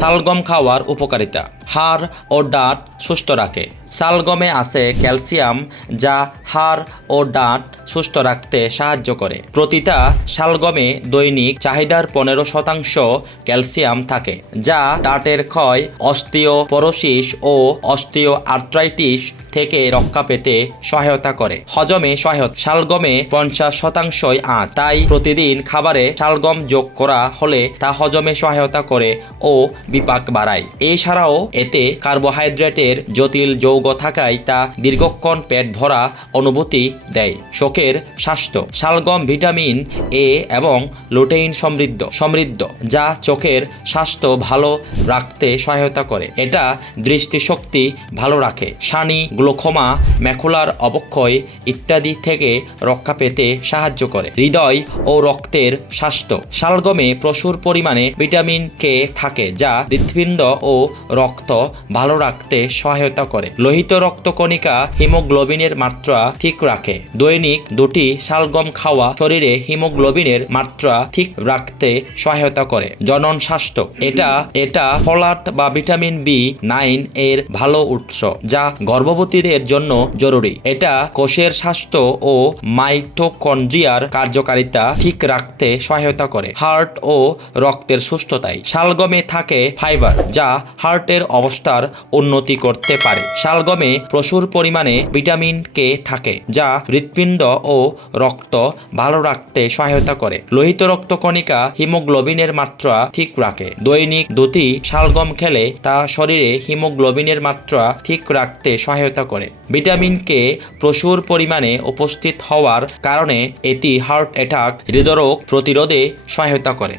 শালগম খাওয়ার উপকারিতা। হাড় ও দাঁত সুস্থ রাখে। শালগমে আছে ক্যালসিয়াম যা হাড় ও দাঁত সুস্থ রাখতে সাহায্য করে। প্রতিটা শালগমে দৈনিক চাহিদার পনেরো শতাংশ ক্যালসিয়াম থাকে, যা দাঁতের ক্ষয়, অস্টিওপোরোসিস ও অস্টিও আর্থ্রাইটিস থেকে রক্ষা পেতে সহায়তা করে। হজমে সহায়তা। শালগমে পঞ্চাশ শতাংশই আঁচ। তাই প্রতিদিন খাবারে শালগম যোগ করা হলে তা হজমে সহায়তা করে ও বিপাক বাড়ায়। এছাড়াও এতে কার্বোহাইড্রেটের জটিল যৌগ থাকায় তা দীর্ঘক্ষণ পেট ভরা অনুভূতি দেয়। শোকের স্বাস্থ্য। শালগম, ভিটামিন এ এবং লুটেইন সমৃদ্ধ সমৃদ্ধ, যা চোখের স্বাস্থ্য ভালো রাখতে সহায়তা করে। এটা দৃষ্টিশক্তি ভালো রাখে। সানি, গ্লোকোমা, ম্যাকুলার অবক্ষয় ইত্যাদি থেকে রক্ষা পেতে সাহায্য করে। হৃদয় ও রক্তের স্বাস্থ্য। শালগমে প্রচুর পরিমাণে ভিটামিন কে থাকে, যা হৃৎপিণ্ড ও রক্ত ভালো রাখতে সহায়তা করে। লোহিত রক্তকণিকা হিমোগ্লোবিনের মাত্রা ঠিক রাখে। দৈনিক দুটি শালগম খাওয়া শরীরে হিমোগ্লোবিনের মাত্রা ঠিক রাখতে সহায়তা করে। জনন স্বাস্থ্য। এটা এটা ফলাট বা ভিটামিন বি নাইন এর ভালো উৎস, যা গর্ভবতীদের জন্য জরুরি। এটা কোষের স্বাস্থ্য ও মাইটোকন্ড্রিয়ার কার্যকারিতা ঠিক রাখতে সহায়তা করে। হার্ট ও রক্তের সুস্থতায় শালগমে থাকে ফাইবার, যা হার্টের অবস্থার উন্নতি করতে পারে। শালগমে প্রচুর পরিমাণে ভিটামিন কে থাকে, যা হৃৎপিণ্ড ও রক্ত ভালো রাখতে সহায়তা করে। লোহিত রক্তকণিকা হিমোগ্লোবিনের মাত্রা ঠিক রাখে। দৈনিক দুটি শালগম খেলে তা শরীরে হিমোগ্লোবিনের মাত্রা ঠিক রাখতে সহায়তা করে। ভিটামিন কে প্রচুর পরিমাণে উপস্থিত হওয়ার কারণে এটি হার্ট অ্যাটাক, হৃদরোগ প্রতিরোধে সহায়তা করে।